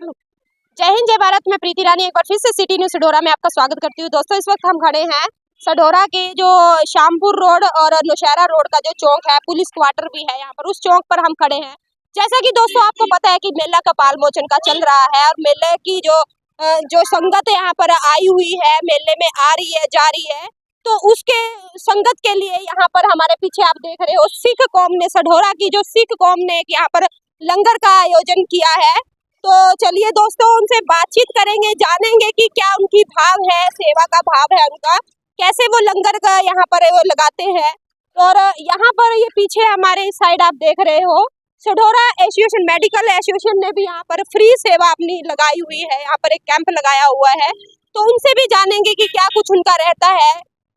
जय हिंद जय भारत। मैं प्रीति रानी एक बार फिर से सिटी न्यूज़ सढौरा में आपका स्वागत करती हूँ। दोस्तों, इस वक्त हम खड़े हैं सढौरा के जो शामपुर रोड और नौशहरा रोड का जो चौक है, पुलिस क्वार्टर भी है यहाँ पर, उस चौक पर हम खड़े हैं। जैसा कि दोस्तों आपको पता है कि मेला कपाल मोचन का चल रहा है और मेले की जो संगत यहाँ पर आई हुई है, मेले में आ रही है, जा रही है, तो उसके संगत के लिए यहाँ पर हमारे पीछे आप देख रहे हो सिख कौम ने, सढौरा की जो सिख कौम ने यहाँ पर लंगर का आयोजन किया है। तो चलिए दोस्तों, उनसे बातचीत करेंगे, जानेंगे कि क्या उनकी भाव है, सेवा का भाव है उनका, कैसे वो लंगर का यहाँ पर वो लगाते हैं। और यहाँ पर ये पीछे हमारे इस साइड आप देख रहे हो सढौरा एसोसिएशन, मेडिकल एसोसिएशन ने भी यहाँ पर फ्री सेवा अपनी लगाई हुई है, यहाँ पर एक कैंप लगाया हुआ है। तो उनसे भी जानेंगे कि क्या कुछ उनका रहता है,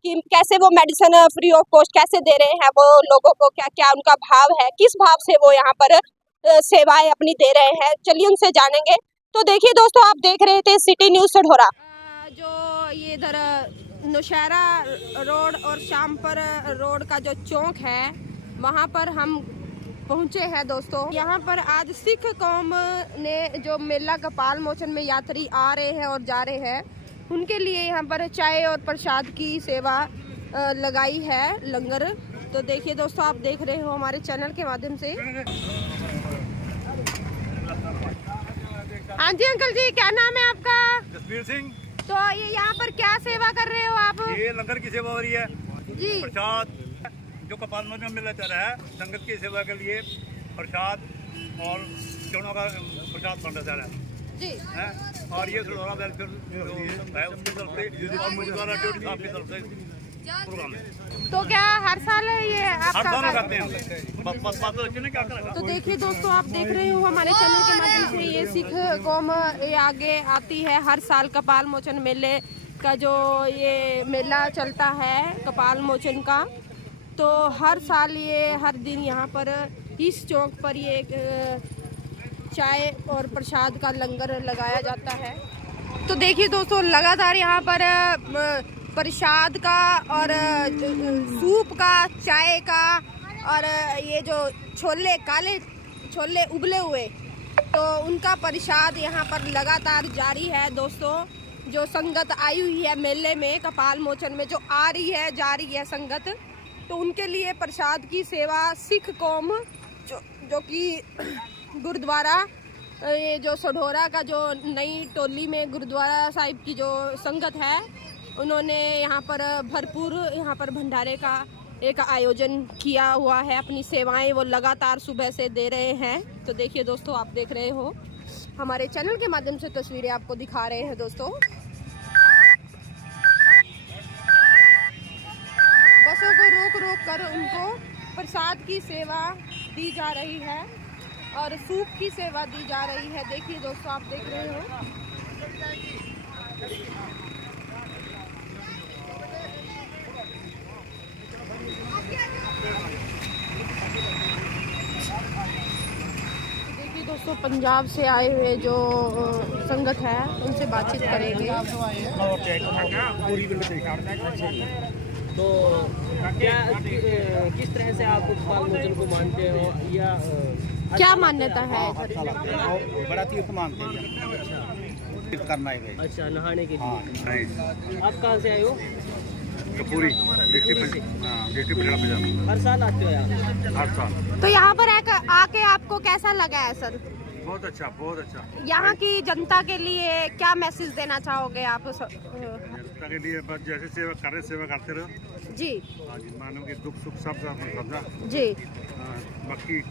कि कैसे वो मेडिसिन फ्री ऑफ कॉस्ट कैसे दे रहे हैं वो लोगों को, क्या क्या उनका भाव है, किस भाव से वो यहाँ पर सेवाएं अपनी दे रहे हैं। चलिए उनसे जानेंगे। तो देखिए दोस्तों, आप देख रहे थे सिटी न्यूज़ सढौरा। जो ये इधर नौशहरा रोड और शामपुर रोड का जो चौक है, वहाँ पर हम पहुँचे हैं दोस्तों। यहाँ पर आज सिख कौम ने जो मेला कपाल मोचन में यात्री आ रहे हैं और जा रहे हैं, उनके लिए यहाँ पर चाय और प्रसाद की सेवा लगाई है, लंगर। तो देखिए दोस्तों, आप देख रहे हो हमारे चैनल के माध्यम से। हाँ जी अंकल जी, क्या नाम है आपका? जसवीर सिंह। तो ये यहाँ पर क्या सेवा कर रहे हो आप? ये लंगर की सेवा हो रही है जी। प्रसाद जो कपाल मोचन में मिलना चाह रहा है, संगत की सेवा के लिए प्रसाद और चौड़ों का प्रसाद बनना चाह रहा है जी है? और ये सढौरा वेलफेयर है उसकी तरफ से और मुझे द्वारा ड्यूटी साहब की तरफ से प्रोग्राम है। तो क्या हर साल ये हर आपका साल करते हैं। बस बात तो क्या करेगा। तो देखिए दोस्तों, आप देख रहे हो हमारे चैनल के माध्यम से ये सिख कौम ये आगे आती है। हर साल कपाल मोचन मेले का जो ये मेला चलता है कपाल मोचन का, तो हर साल ये हर दिन यहाँ पर इस चौक पर ये चाय और प्रसाद का लंगर लगाया जाता है। तो देखिए दोस्तों, लगातार यहाँ पर प्रसाद का और सूप का, चाय का और ये जो छोले, काले छोले उबले हुए, तो उनका प्रसाद यहाँ पर लगातार जारी है दोस्तों। जो संगत आई हुई है मेले में कपाल मोचन में, जो आ रही है जा रही है संगत, तो उनके लिए प्रसाद की सेवा सिख कौम जो कि गुरुद्वारा, ये जो सढौरा का जो नई टोली में गुरुद्वारा साहिब की जो संगत है, उन्होंने यहाँ पर भरपूर यहाँ पर भंडारे का एक आयोजन किया हुआ है। अपनी सेवाएं वो लगातार सुबह से दे रहे हैं। तो देखिए दोस्तों, आप देख रहे हो हमारे चैनल के माध्यम से तस्वीरें आपको दिखा रहे हैं दोस्तों। बसों को रोक रोक कर उनको प्रसाद की सेवा दी जा रही है और सूप की सेवा दी जा रही है। देखिए दोस्तों, आप देख रहे हो। देखिए दोस्तों, पंजाब से आए हुए जो संगत है उनसे बातचीत करेंगे। तो क्या किस तरह से आप कपाल मोचन को मानते हो, या क्या मान्यता है? बड़ा तीर्थ मानते हैं करना है। अच्छा, नहाने के लिए। आप कहाँ से आए हो? कपूरी डिस्ट्रिक्ट पंजाब। हर साल आते हो यहाँ? हर साल। तो यहाँ पर आके आपको कैसा लगा है सर? बहुत अच्छा, बहुत अच्छा। यहाँ की जनता के लिए क्या मैसेज देना चाहोगे आप? जनता के लिए बस जैसे सेवा करते रहो जी। हाँ जी, मानो कि दुख सुख सब समझा जी। बाकी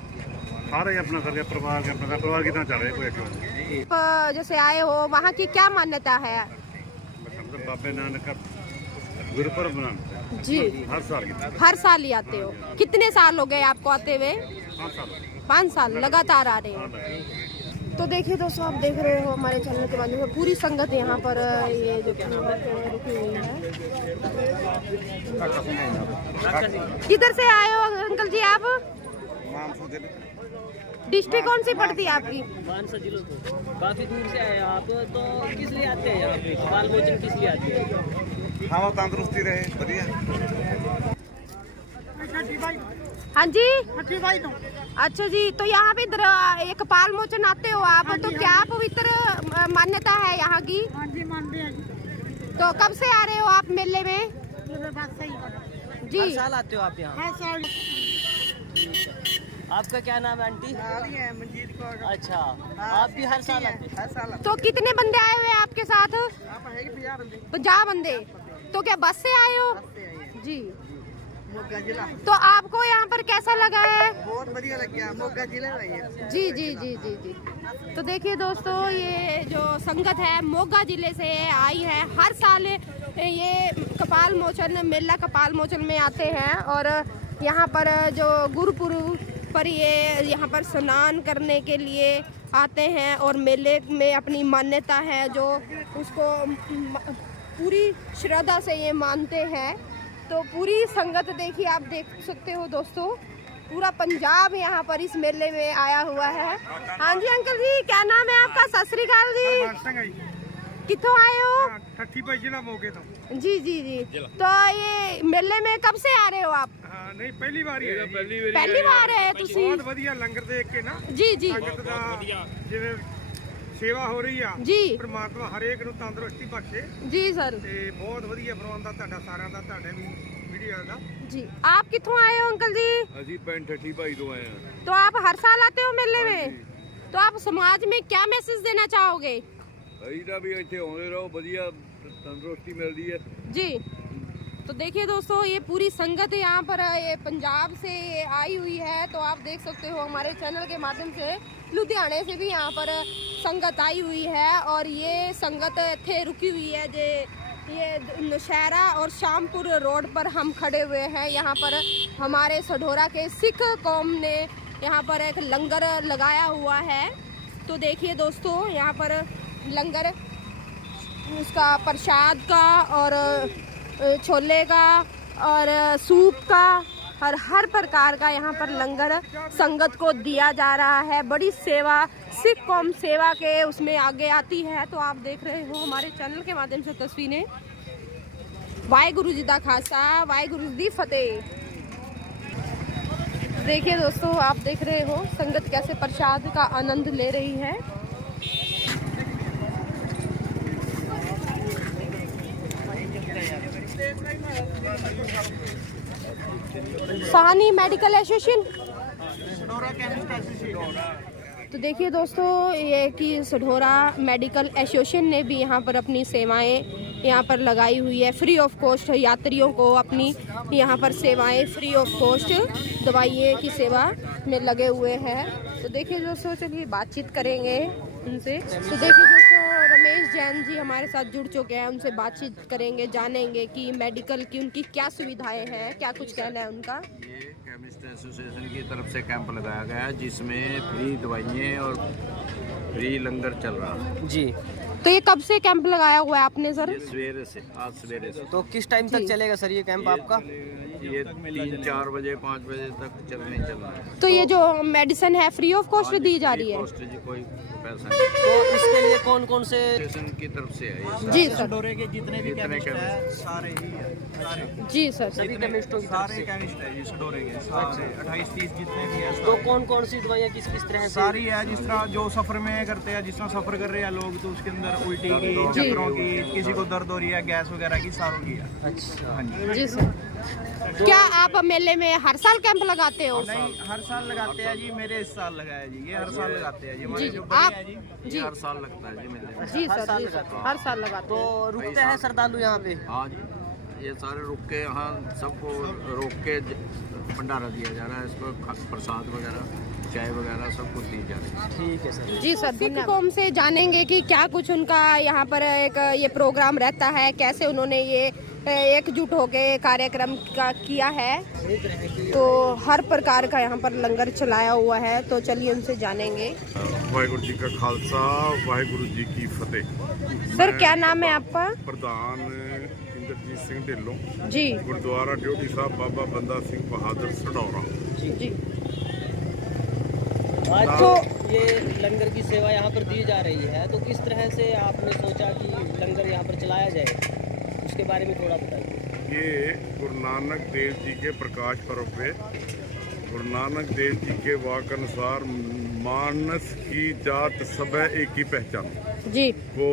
सारे अपना करके परिवार के अपना परिवार कितना चल रहे कोई अच्छी आप जैसे आए हो, वहाँ की क्या मान्यता है? मतलब बाबे नानक का गुरुपर्व मनाते जी। हर साल ही आते हो? कितने साल हो गए आपको आते हुए? 5 साल लगातार आ रहे हैं। तो देखिए दोस्तों, आप देख रहे हो हमारे चैनल के माध्यम से पूरी संगत यहाँ पर ये जो रुकी हुई है। किधर से आए हो अंकल जी आप? डिस्ट्रिक्ट कौन सी पड़ती है आपकी? मानसा जिलों को काफी दूर से आए आप, तो किस लिए आते हैं यहाँ पे? कपाल मोचन किस लिए आते हैं? हाँ, तंदुरुस्ती रहे, बढ़िया। हाँ जी। अच्छा जी, तो यहाँ पे ये कपाल मोचन आते हो आप, तो क्या पवित्र मान्यता है यहाँ की? हाँ जी, मानते हैं जी। तो कब से आ रहे हो आप मेले में? ये बात सही है। जी, हर साल आते हो आप यहाँ? हर साल आपका क्या नाम है आंटी? मंजीत कौर। अच्छा, आप भी हर साल आते हो? हर साल तो कितने बंदे आए हुए हैं आपके साथ? आप है 50 बंदे 50 बंदे। तो क्या बस से आए हो? से आए हैं। जी, मोगा जिला तो आपको यहाँ पर कैसा लगा है? बहुत बढ़िया लग गया। मोगा जिला में है। जी जी जी जी जी। तो देखिए दोस्तों, ये जो संगत है मोगा जिले से आई है। हर साल ये कपाल मोचन मेला कपाल मोचन में आते हैं और यहाँ पर जो गुरुपुरब पर ये यहाँ पर स्नान करने के लिए आते हैं और मेले में अपनी मान्यता है जो उसको पूरी श्रद्धा से ये मानते हैं। तो पूरी संगत देखिए, आप देख सकते हो दोस्तों, पूरा पंजाब यहाँ पर इस मेले में आया हुआ है। हाँ जी अंकल जी, क्या नाम है आपका? सत श्री अकाल जी, कितों आए हो? ठट्ठी भाई जिला मोगे तो। जी जी जी। तो ये मेले में कब से आ रहे हो आप? हाँ, नहीं पहली बार ही है। पहली बार है तुसी? बहुत ਵਧੀਆ ਲੰਗਰ ਦੇਖ ਕੇ ਨਾ जी जी ਸੰਗਤ ਦਾ ਜਿਵੇਂ ਸੇਵਾ ਹੋ ਰਹੀ ਆ जी ਪ੍ਰਮਾਤਮਾ ਹਰੇਕ ਨੂੰ ਤੰਦਰੁਸਤੀ ਬਖਸ਼ੇ जी सर ਤੇ ਬਹੁਤ ਵਧੀਆ ਪ੍ਰਬੰਧ ਆ ਤੁਹਾਡਾ ਸਾਰਿਆਂ ਦਾ, ਤੁਹਾਡੇ ਵੀ ਵੀਡੀਓ ਦਾ। जी। आप कितों आए हो अंकल जी? ਅਸੀਂ ਪਿੰਡ ਠੱਠੀ ਭਾਈ ਤੋਂ ਆਏ ਹਾਂ। तो आप हर साल आते हो मेले में? तो आप समाज में क्या मैसेज देना चाहोगे? ਅਸੀਂ ਤਾਂ ਵੀ ਇੱਥੇ ਆਉਂਦੇ ਰਹੋ, ਵਧੀਆ ਤੰਦਰੁਸਤੀ ਮਿਲਦੀ ਹੈ। जी, तो देखिए दोस्तों, ये पूरी संगत यहाँ पर ये पंजाब से ये आई हुई है। तो आप देख सकते हो हमारे चैनल के माध्यम से लुधियाने से भी यहाँ पर संगत आई हुई है और ये संगत थे रुकी हुई है। ये नौशहरा और शामपुर रोड पर हम खड़े हुए हैं। यहाँ पर हमारे सढौरा के सिख कौम ने यहाँ पर एक लंगर लगाया हुआ है। तो देखिए दोस्तों, यहाँ पर लंगर उसका प्रसाद का और छोले का और सूप का और हर प्रकार का यहाँ पर लंगर संगत को दिया जा रहा है। बड़ी सेवा सिख कौम सेवा के उसमें आगे आती है। तो आप देख रहे हो हमारे चैनल के माध्यम से तस्वीरें। वाहेगुरु जी दा खालसा, वाहेगुरु जी दी फतेह। देखिए दोस्तों, आप देख रहे हो संगत कैसे प्रसाद का आनंद ले रही है। Sahani medical association. तो देखिए दोस्तों, ये कि सढौरा मेडिकल एसोसिएशन ने भी यहाँ पर अपनी सेवाएं यहाँ पर लगाई हुई है। फ्री ऑफ कॉस्ट यात्रियों को अपनी यहाँ पर सेवाएं फ्री ऑफ कॉस्ट दवाइयों की सेवा में लगे हुए हैं। तो देखिए दोस्तों, चलिए बातचीत करेंगे उनसे। तो देखिए दोस्तों, रमेश जैन जी हमारे साथ जुड़ चुके हैं, उनसे बातचीत करेंगे, जानेंगे कि मेडिकल की उनकी क्या सुविधाएं हैं, क्या कुछ कहना है उनका। ये केमिस्ट एसोसिएशन की तरफ से कैंप लगाया गया है जिसमें फ्री दवाइयाँ और फ्री लंगर चल रहा है जी। तो ये कब से कैंप लगाया हुआ है आपने सर? ये सवेरे से, आज सवेरे से। तो किस टाइम तक चलेगा सर ये कैंप आपका? ये 3-4 बजे 5 बजे तक चलना है। तो ये जो मेडिसिन है फ्री ऑफ कॉस्ट दी जा रही है? कॉस्ट जी, कोई पैसा नहीं। तो इसके लिए कौन कौन से एसोसिएशन की तरफ से है ये जी सर। सढौरे के जितने भी जितने केमिस्ट केमिस्ट है सारे ही है, सारे जी सर। सभी केमिस्टों की तरफ सारे से? केमिस्ट है जी सढौरे के सारे 28-30 जितने भी है तो कौन कौन सी दवाइयाँ किस किस तरह से? सारी है। जिस तरह जो सफर में करते हैं, जिस तरह सफर कर रहे हैं लोग, तो उसके अंदर उल्टी की, जी। चक्करों की, किसी को दर्द हो रही है, गैस वगैरह की, सारों की है। अच्छा, हाँ जी। जी सर। क्या आप मेले में हर साल कैंप लगाते हो? नहीं, हर साल लगाते हैं जी। मेरे इस साल लगाया जी, ये हर साल लगाते हैं जी। हमारे जी, जो आप- बड़े हैं जी, ये हर साल लगता है जी मेले में। जी हर सर, साल जी सर, लगाते हर साल लगाते तो हो। रुकते हैं श्रद्धालु यहाँ पे? हाँ जी, ये सारे रुक के यहाँ सबको रोक के भंडारा दिया जा रहा है। इसको प्रसाद वगैरह, चाय वगैरह सब कुछ दी जा रही है। ठीक है सर। जी सर, सिख कौम से जानेंगे कि क्या कुछ उनका यहाँ पर एक ये प्रोग्राम रहता है, कैसे उन्होंने ये एकजुट होके कार्यक्रम का किया है। तो हर प्रकार का यहाँ पर लंगर चलाया हुआ है। तो चलिए उनसे जानेंगे। ਵਾਹਿਗੁਰੂ ਜੀ ਕਾ ਖਾਲਸਾ ਵਾਹਿਗੁਰੂ ਜੀ ਕੀ ਫਤਿਹ। सर क्या नाम है आपका? ਪ੍ਰਧਾਨ ਇੰਦਰਜੀਤ ਸਿੰਘ ਢਿੱਲੋਂ, जी ਗੁਰਦੁਆਰਾ ਡਿਊਟੀ ਸਾਹਿਬ ਬਾਬਾ ਬੰਦਾ ਸਿੰਘ ਬਹਾਦਰ ਸਢੌਰਾ। जी। आज तो ये लंगर की सेवा यहाँ पर दी जा रही है, तो किस तरह से आपने सोचा कि लंगर यहाँ पर चलाया जाए, उसके बारे में थोड़ा बताइए। ये गुरु नानक देव जी के प्रकाश पर्व पे गुरु नानक देव जी के वाक अनुसार मानस की जात सब है एक ही पहचान जी को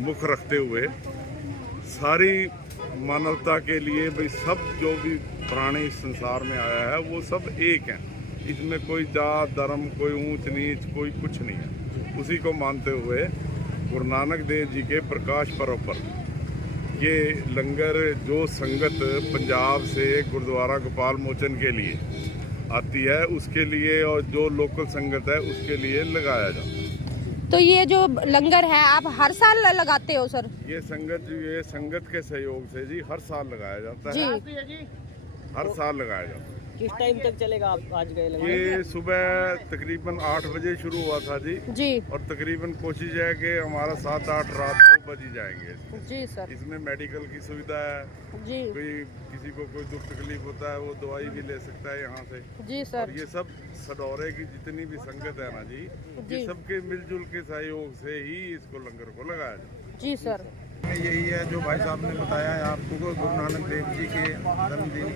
मुख रखते हुए सारी मानवता के लिए भाई सब जो भी प्राणी इस संसार में आया है वो सब एक हैं। इसमें कोई जात धर्म कोई ऊंच नीच कोई कुछ नहीं है। उसी को मानते हुए गुरु नानक देव जी के प्रकाश पर्व पर ये लंगर जो संगत पंजाब से गुरुद्वारा गोपाल मोचन के लिए आती है उसके लिए और जो लोकल संगत है उसके लिए लगाया जाता है। तो ये जो लंगर है आप हर साल लगाते हो सर? ये संगत के सहयोग से जी हर साल लगाया जाता है। हर साल लगाया जाता है। किस टाइम तक चलेगा? आप आज गए लंगर? ये सुबह तकरीबन 8 बजे शुरू हुआ था जी और तकरीबन कोशिश है कि हमारा 7-8 रात को बज ही जाएंगे। जी सर। इसमें मेडिकल की सुविधा है जी। किसी को कोई दुख तकलीफ होता है वो दवाई भी ले सकता है यहाँ से। जी सर। और ये सब सडौरे की जितनी भी संगत है ना जी ये सबके मिलजुल के सहयोग से ही इसको लंगर को लगाया जाए। जी सर। यही है जो भाई साहब ने बताया है आपको को गुरु नानक देव जी के जन्मदिन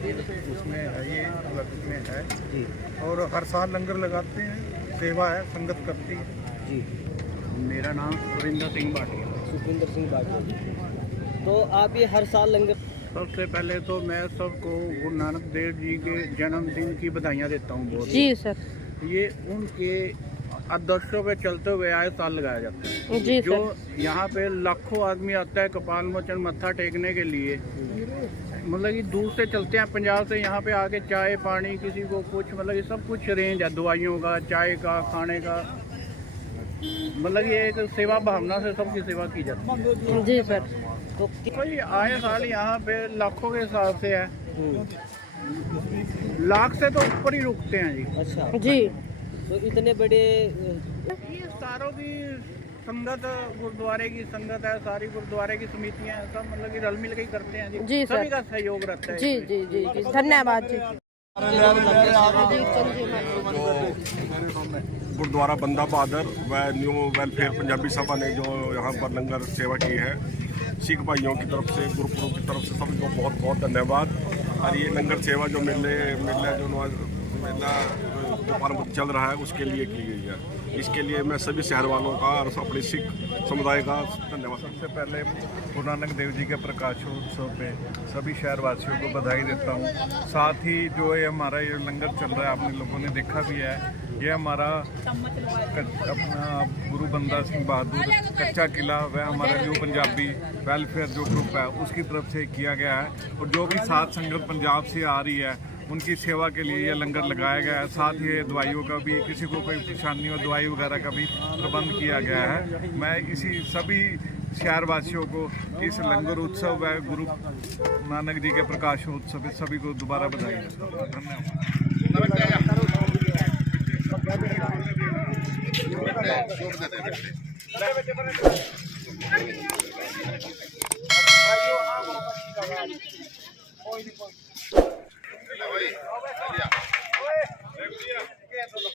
उसमें है ये उसमें है जी। और हर साल लंगर लगाते हैं, सेवा है, संगत करती है जी। मेरा नाम सुखविंदर सिंह भाटिया। सुखविंदर सिंह भाटिया। तो आप ये हर साल लंगर? सबसे पहले तो मैं सबको गुरु नानक देव जी के जन्मदिन की बधाइयाँ देता हूँ बहुत। जी सर। ये उनके आदर्शों पे चलते हुए आए साल लगाया जाता है। जी जो यहाँ पे लाखों आदमी आता है कपाल मोचन मत्था टेकने के लिए, मतलब कि दूर से चलते हैं पंजाब से यहाँ पे आके चाय पानी किसी को कुछ, मतलब ये सब कुछ रेंज है, दवाइयों का, चाय का, खाने का, मतलब ये एक सेवा भावना से सबकी सेवा की जाती है। जी सर। तो कोई आए साल यहाँ पे लाखों के हिसाब से है, लाख से तो ऊपर ही रुकते हैं जी। अच्छा जी। तो इतने बड़े ये सारों की संगत, गुरुद्वारे की संगत है, सारी गुरुद्वारे की समितियां हैं, सब मतलब कि रल मिल के ही करते हैं जी सर। सभी का सहयोग रहता है। जी जी जी जी धन्यवाद जी। गुरुद्वारा बंदा बहादुर व न्यू वेलफेयर पंजाबी सभा ने जो यहाँ पर लंगर सेवा की है, सिख भाइयों की तरफ से, गुरुपुरों की तरफ से सभी को बहुत बहुत धन्यवाद। और ये लंगर सेवा जो मेला चल रहा है उसके लिए की गई है। इसके लिए मैं सभी शहर वालों का और अपने सिख समुदाय का धन्यवाद। सबसे पहले गुरु नानक देव जी के प्रकाशोत्सव पे सभी शहरवासियों को बधाई देता हूँ। साथ ही जो ये हमारा ये लंगर चल रहा है आपने लोगों ने देखा भी है, ये हमारा अपना गुरु बंदा सिंह बहादुर कच्चा किला व हमारा न्यू पंजाबी वेलफेयर जो ग्रुप है उसकी तरफ से किया गया है। और जो भी साथ संगत पंजाब से आ रही है उनकी सेवा के लिए ये लंगर लगाया गया है। साथ ही दवाइयों का भी, किसी को कोई परेशानी हो दवाई वगैरह का भी प्रबंध किया गया है। मैं इसी सभी शहरवासियों को इस लंगर उत्सव व गुरु नानक जी के प्रकाश उत्सव में सभी को दोबारा बधाई देता हूँ। धन्यवाद।